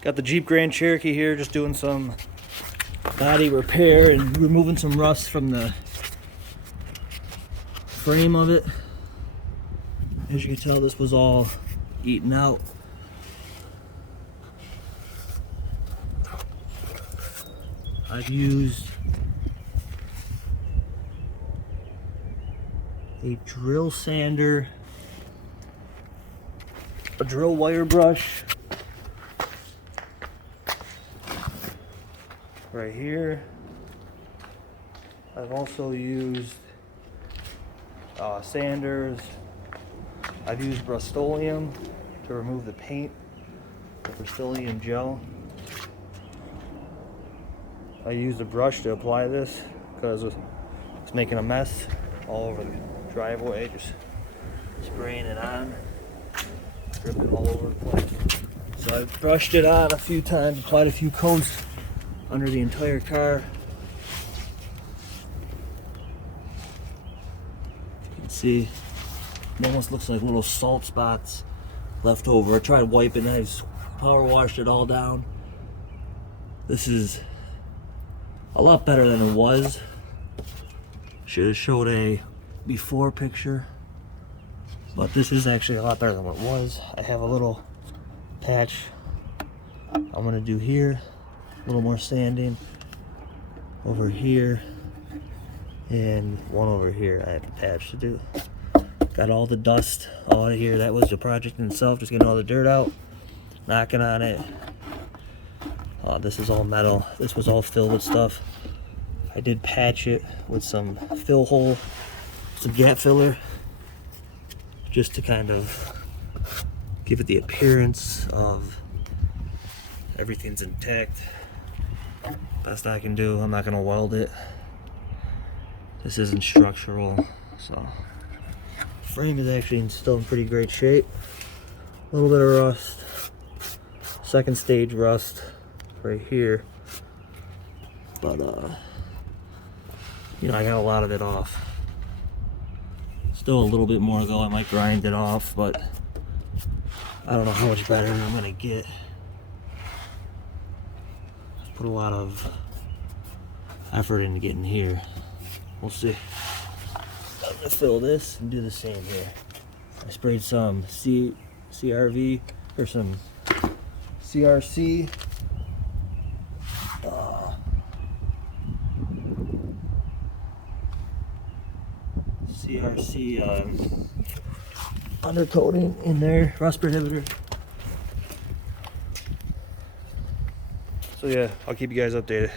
Got the Jeep Grand Cherokee here, just doing some body repair and removing some rust from the frame of it. As you can tell, this was all eaten out. I've used a drill sander, a drill wire brush right here. I've also used sanders. I've used Rust-Oleum to remove the paint, the Rust-Oleum gel. I used a brush to apply this because it's making a mess all over the driveway, just spraying it on, dripping all over the place. So I've brushed it on a few times, applied a few coats under the entire car. You can see it almost looks like little salt spots left over. I tried wiping it, I just power washed it all down. This is a lot better than it was. Should have showed a before picture, but this is actually a lot better than what it was. I have a little patch I'm gonna do here, a little more sanding over here, and one over here I have a patch to do. Got all the dust out of here. That was the project in itself, just getting all the dirt out, knocking on it. This is all metal. This was all filled with stuff. I did patch it with some fill hole, some gap filler, just to kind of give it the appearance of everything's intact. Best I can do. I'm not gonna weld it. This isn't structural, so frame is actually still in pretty great shape. A little bit of rust, second stage rust right here, but you know, I got a lot of it off. Still a little bit more to go. I might grind it off, but I don't know how much better I'm gonna get. I've put a lot of effort into getting here. We'll see. I'm gonna fill this and do the same here. I sprayed some CRV or some CRC. CRC undercoating in there, rust prohibitor. So yeah, I'll keep you guys updated.